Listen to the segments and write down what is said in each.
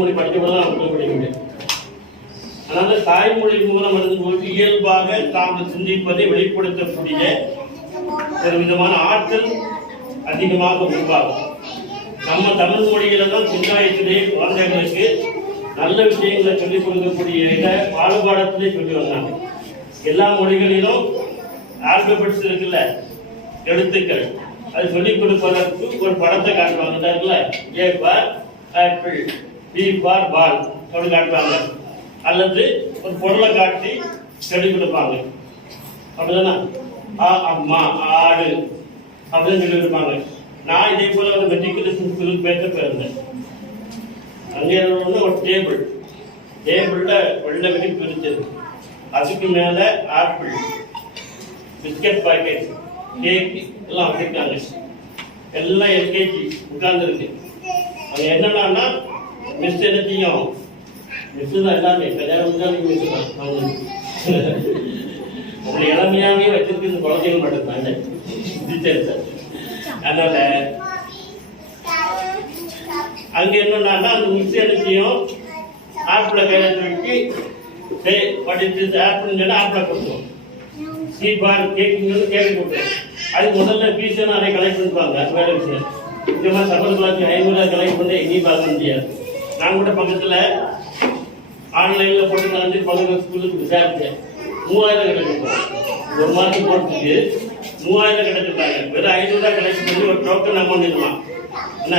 மொழி படிக்கப்பதான் நமக்கு படிக்க. அதனால தாய்மொழி மூலம் வரும்போது இயல்பாக தாங்கள் சிந்திப்பதை வெளிப்படுத்தக்கூடிய ஒரு விதமான ஆற்றல் அதிகமாக உருவாகும். நம்ம தமிழ் மொழியில தான் சின்னாயத்திலே குழந்தைகளுக்கு நல்ல விஷயங்களை சொல்லிக் கொடுக்கக்கூடிய பாடுபாடத்திலே சொல்லி வந்தாங்க. எல்லா மொழிகளிலும் ஆல்பபெட்ஸ் இருக்குல்ல, எழுத்துக்கள், அது சொல்லிக் கொடுப்பதற்கு ஒரு படத்தை காட்டுவாங்க. A for apple, B for ball அப்படி காட்டுவாங்க. அல்லது ஒரு பொருளை காட்டி சொல்லிக் கொடுப்பாங்க. அப்படிதானா? அம்மா, ஆடு அப்படின்னு சொல்லி கொடுப்பாங்க. நான் இதே போல ஒரு மெட்ரிகுலேஷன் ஸ்கூலுக்கு பேச போயிருந்தேன். அங்கே ஒரு டேபிள்ல வெள்ளை வெடிப்பு இருந்தது. அதுக்கு மேல ஆப்பிள், பிஸ்கட் பாக்கெட், கேக் எல்லாம் வச்சிருக்காங்க. எல்லாம் எல்கேஜி உட்கார்ந்து இருக்கு. அது என்னன்னா மிஸ் என்னத்தையும் மிஸ் தான் எல்லாமே கல்யாணம் தான் மிஸ் தான். அவங்க இளமையாவே வச்சிருக்கு இந்த குழந்தைகள் மட்டும்தாங்க. அதனால அங்க என்னன்னா அந்த மிஸ் என்னத்தையும் ஆப்பிள கையில தூக்கி படிச்சு ஆப்பிள் ஆப்பிள கொடுத்தோம். சீபார் கேக்குன்னு கேள்வி கொடுத்தோம். அது முதல்ல ஃபீஸ் நிறைய கலெக்ட் பண்ணிப்பாங்க. அது வேற விஷயம். இந்த மாதிரி சம்பள கிளாஸ் 500 கலெக்ட் பண்ணி எங்கேயும் பார்க்க முடியாது. நான் கூட பக்கத்துல ஆன்லைன்ல போட்டு நடந்து பக்கத்துல ஸ்கூலுக்கு விசாரிச்சேன். 3000 கிடைச்சிருக்கோம். ஒரு மாதம் போட்டுக்கு 3000 கிடைச்சிருக்காங்க. வெறும் 500 கலெக்ட் பண்ணி ஒரு டோக்கன் அமௌண்ட் இருக்கலாம். என்ன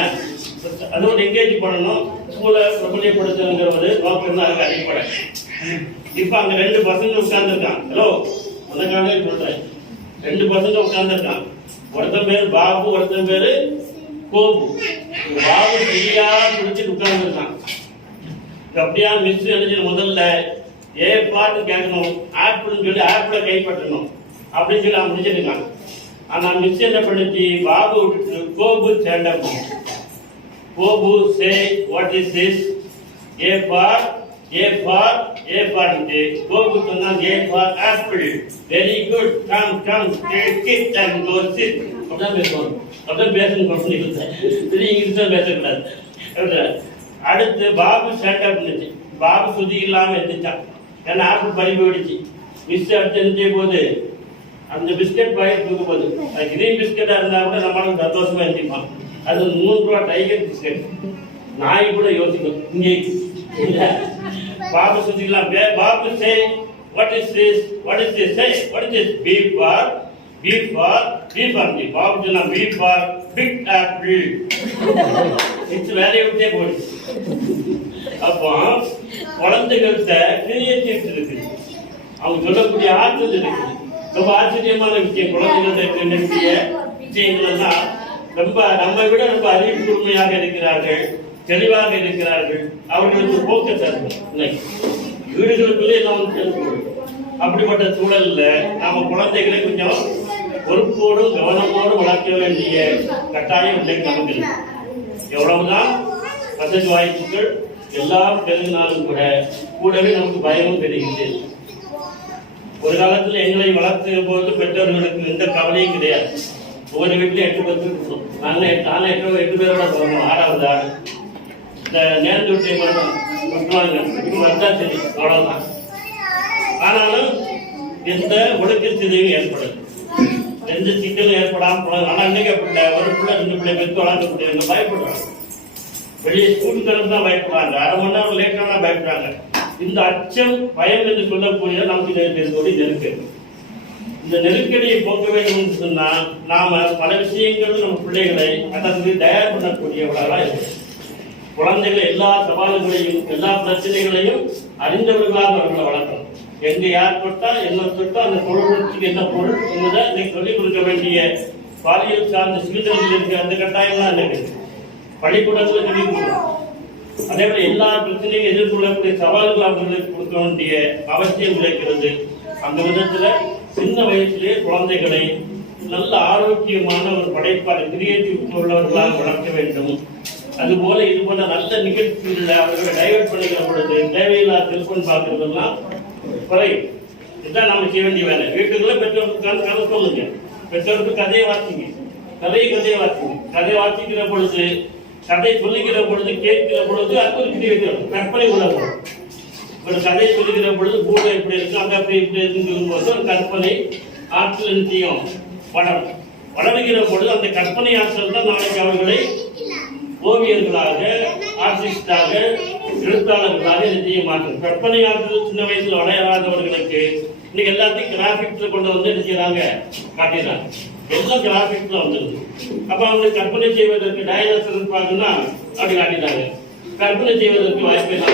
அது ஒரு என்கேஜ் பண்ணணும். ஸ்கூலை பிரபலியப்படுத்துங்கிறது நோக்கம் தான் அதுக்கு அடிப்படை. இப்ப அங்க 2 பசங்க உட்கார்ந்துருக்கான். ஹலோ உனக்காக சொல்றேன். 2 பசங்க உட்கார்ந்துருக்கான். ஒருத்தன் பேரு பாபு, ஒருத்தன் பேரு கோபு. பாபு சரியா பிடிச்சிட்டு உட்கார்ந்துருக்கான். அப்படியா மிஸ் எழுதி முதல்ல ஏ பாட்டு கேட்கணும், ஆப்பிள்னு சொல்லி ஆப்பிள கைப்பற்றணும் அப்படின்னு சொல்லி அவன் முடிச்சிருக்கான். ஆனா மிஸ் என்ன பண்ணிச்சு, பாபு விட்டுட்டு Gopu stand. Gopu say what is this? A for Gopu சொன்னா A for apple. Very good, come come take it and go sit. அப்படிதான் பேசுவாங்க. அப்படிதான் பேசணும். இங்கிலீஷ் தான் பேசக்கூடாது. அடுத்து பாபு ஸ்டாண்ட் அப் இருந்துச்சு. பாபு சுதி இல்லாம இருந்துச்சான். ஏன்னா ஆப்பிள் பறி போயிடுச்சு. மிஸ் அடுத்து இருந்தே போது அந்த பிஸ்கட் பாக்கெட் தூக்க போகுது. அது கிரீன் பிஸ்கட்டா இருந்தா கூட நம்மளுக்கு சந்தோஷமா இருந்துப்பான். அது 3 ரூபா டைகர் பிஸ்கட். நாய் கூட யோசிக்கும் இங்கே. பாபு சுத்திக்கலாம். Babu say what is this? What is this? Say what is this? Beef for Babu சொன்னா beef for big apple. It's வேலையை விட்டே போயிடுச்சு. அப்போ குழந்தைகள்கிட்ட கிரியேட்டிவிட்டி இருக்கு. அவங்க சொல்லக்கூடிய ஆற்றல் இருக்கு. ரொம்ப ஆச்சரியமான விஷயம். குழந்தைகள்கிட்ட நிறுத்திய விஷயங்கள் எல்லாம் ரொம்ப நம்மை விட ரொம்ப அறிவு கூர்மையாக இருக்கிறார்கள், தெளிவாக இருக்கிறார்கள். அவர்களுக்கு போக்கஸ் இருக்கும். வீடுகளுக்குள்ளே எல்லாம் தெரிஞ்சுக்கணும். அப்படிப்பட்ட சூழல்ல நாம குழந்தைகளை கொஞ்சம் பொறுப்போடும் கவனமோடு வளர்க்க வேண்டிய கட்டாயம் இன்றைக்கு நமக்கு இருக்கு. எவ்வளவுதான் வசதி வாய்ப்புகள் எல்லாம் பெருகினாலும் கூடவே நமக்கு பயமும் பெறுகிறது. ஒரு காலத்துல எங்களை வளர்த்த போது பெற்றோர்களுக்கு எந்த கவலையும் கிடையாது. ஒவ்வொரு வீட்டிலும் 8 பேர் இருக்கணும். நானே 8 பேரோட போகணும். 6வது ஆடு இந்த நேர்ந்து விட்டை மட்டும் வந்தா சரி, அவ்வளவுதான். ஆனாலும் எந்த ஒழுக்க சிதைவும் ஏற்படுது, எந்த சிக்கலும் ஏற்படாம. ஆனா இன்னைக்கு அப்படி ஒரு பிள்ளை 2 பிள்ளை பெற்று வளர்க்க முடியாது. பயப்படுறாங்க. வெளியே ஸ்கூல் தான் பயப்படுறாங்க. 1/2 மணி நேரம் லேட்டானா பயப்படுறாங்க. இந்த அச்சம், பயம் என்று சொல்லக்கூடிய நமக்கு நெருக்கடி. இந்த நெருக்கடியை போக்க வேண்டும் என்று சொன்னால் நாம பல விஷயங்களும் நம்ம பிள்ளைகளை அதற்கு தயார் பண்ணக்கூடியவர்களாக இருக்கும். குழந்தைகளை எல்லா சவால்களையும் எல்லா பிரச்சனைகளையும் அறிந்தவர்களாக அவர்களை வளர்க்கணும். எங்க யார் தொட்டா என்ன தொட்டா அந்த பொருளுக்கு என்ன பொருள் என்பதை சொல்லிக் கொடுக்க வேண்டிய பாலியல் சார்ந்த சிகிச்சைகள் இருக்க அந்த கட்டாயம்லாம் எனக்கு பள்ளிக்கூடத்தில் சொல்லிக் கொடுக்கணும். அதே போல எல்லா பிரச்சனையும் எதிர்கொள்ளக்கூடிய சவால்கள் அவர்களுக்கு கொடுக்க வேண்டிய அவசியம் இருக்கிறது. அந்த விதத்துல சின்ன வயசுலேயே குழந்தைகளை நல்ல ஆரோக்கியமான ஒரு படைப்பாளர் கிரியேட்டிவிட்டி உள்ளவர்களாக வளர்க்க வேண்டும். அதுபோல இது போல நல்ல நிகழ்ச்சிகளில் அவர்களை டைவர்ட் பண்ணிக்கிற பொழுது தேவையில்லாத செல்போன் பார்க்கறதெல்லாம் குறையும். இதுதான் நம்ம செய்ய வேண்டிய வேலை. வீட்டுக்குள்ள பெற்றோருக்கு கதை சொல்லுங்க. பெற்றோருக்கு கதையை வாசிங்க. கதையை வாசிக்கிற பொழுது கதை சொல்லுகிற பொழுது கேட்கிற பொழுது அது ஒரு கிரியேட்டிவ் கற்பனை உலகம். ஒரு கதை சொல்லுகிற பொழுது பூனை எப்படி இருக்கு அங்க அப்படி இப்படி இருக்குங்கும் போது ஒரு கற்பனை ஆற்றல் நிச்சயம் வளருகிற பொழுது அந்த கற்பனை ஆற்றல் தான் நாளைக்கு அவர்களை ஓவியர்களாக, ஆர்டிஸ்டாக, எழுத்தாளர்களாக நிச்சயம் மாற்றும். கற்பனை ஆற்றல் சின்ன வயசுல வளையாதவர்களுக்கு இன்னைக்கு எல்லாத்தையும் கிராபிக்ஸ்ல கொண்டு வந்து நினைக்கிறாங்க காட்டினாங்க. எல்லாம் கிராபிக்ஸ்ல வந்துருது. அப்ப அவங்களுக்கு கற்பனை செய்வதற்கு டைனோசர் பார்க்கணும்னா அப்படி காட்டினாங்க. கற்பனை செய்வதற்கு வாய்ப்பே இல்லை.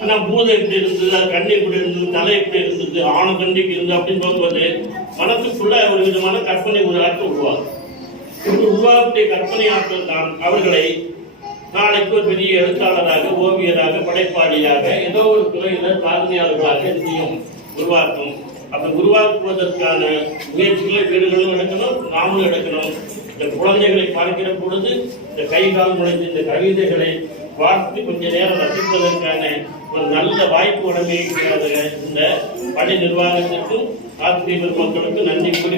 ஆனா பூதை எப்படி இருந்தது, கண்ணி எப்படி இருந்தது, தலை எப்படி இருந்தது, ஆணு கண்டிக்கு இருந்தது அப்படின்னு சொல்லுவது மனசுக்குள்ள ஒரு விதமான கற்பனை உருவாக்க உருவாகும். உருவாக்கக்கூடிய கற்பனை ஆற்றல் தான் அவர்களை நாளைக்கு ஒரு பெரிய எழுத்தாளராக, ஓவியராக, படைப்பாளியாக, ஏதோ ஒரு துறையில சாதனையாளர்களாக நிச்சயம் உருவாக்கும். அப்ப உருவாக்குவதற்கான முயற்சிகளை வீடுகளும் எடுக்கணும், நாமளும் எடுக்கணும். இந்த குழந்தைகளை பார்க்கிற பொழுது இந்த கை கால் முளைந்த இந்த கவிதைகளை பார்த்து கொஞ்ச நேரம் ரசிப்பதற்கான ஒரு நல்ல வாய்ப்பு உடனே இந்த பணி நிர்வாகத்திற்கும் ஆசிரியர் மக்களுக்கும் நன்றி கூறி